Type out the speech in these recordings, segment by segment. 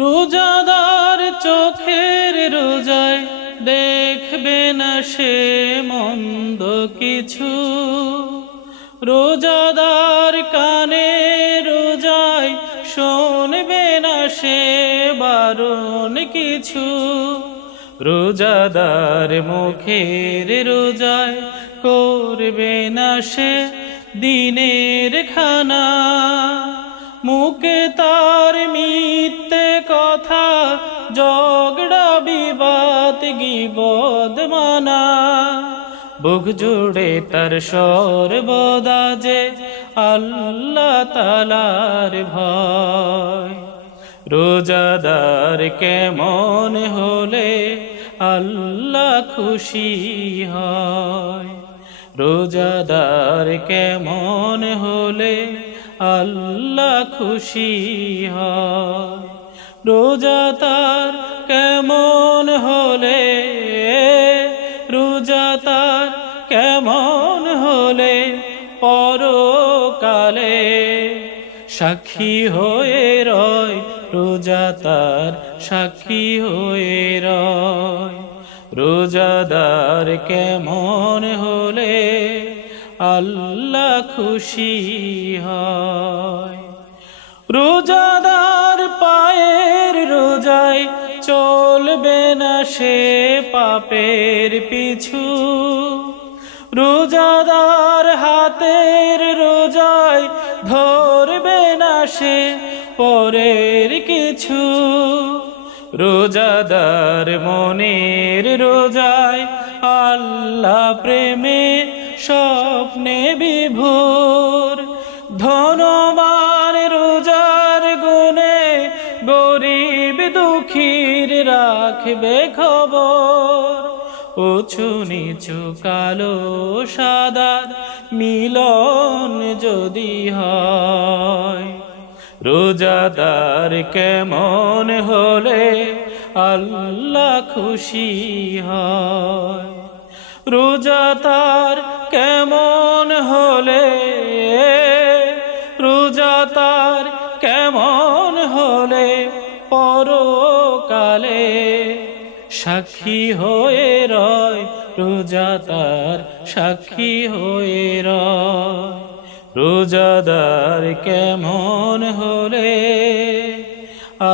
রোজাদার চোখের রোজায় দেখবে না সে মন্দ কিছু, রোজাদার কানে রোজায় শুনবে না সে বারণ কিছু, রোজাদার মুখের রোজায় করবে না সে দিনের খানা, মুখে তার মিথ্যে কথা ঝগড়া বিবাদ গীবত মানা, বুক জুড়ে তার সর্বদা যে আল্লাহ তাআলার ভয়। রোজাদার কেমন হলে আল্লাহ খুশি হয়, রোজাদার কেমন হলে আল্লাহ খুশি হয়, রোজা তার কেমন হলে, রোজা তার কেমন হলে পরকালে সাক্ষী হয়ে রয়, রোজা তার সাক্ষী হয়ে রয়। রোজাদার কেমন হলে আল্লাহ খুশি হয়, রোজাদার পায়ের রোজায় চলবে না সে পাপের পিছু, রোজাদার হাতের রোজায় ধরবে না সে পরের কিছু, রোজাদার মনের রোজায় আল্লাহ প্রেমে স্বপ্নে বিভোর, ধনবান রোজার গুণে গরিব দুঃখীর রাখবে খবর, উঁচু নিচু কালো সাদার মিলন যদি হয়, রোজাদার কেমন হলে আল্লাহ খুশি হয়, রোজা তার কেমন হলে, রোজা তার কেমন হলে পরকালে সাক্ষী হয়ে রয়, রোজা তার সাক্ষী হয়ে রয়। রোজাদার কেমন হলে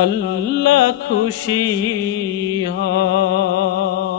আল্লাহ খুশি হয়।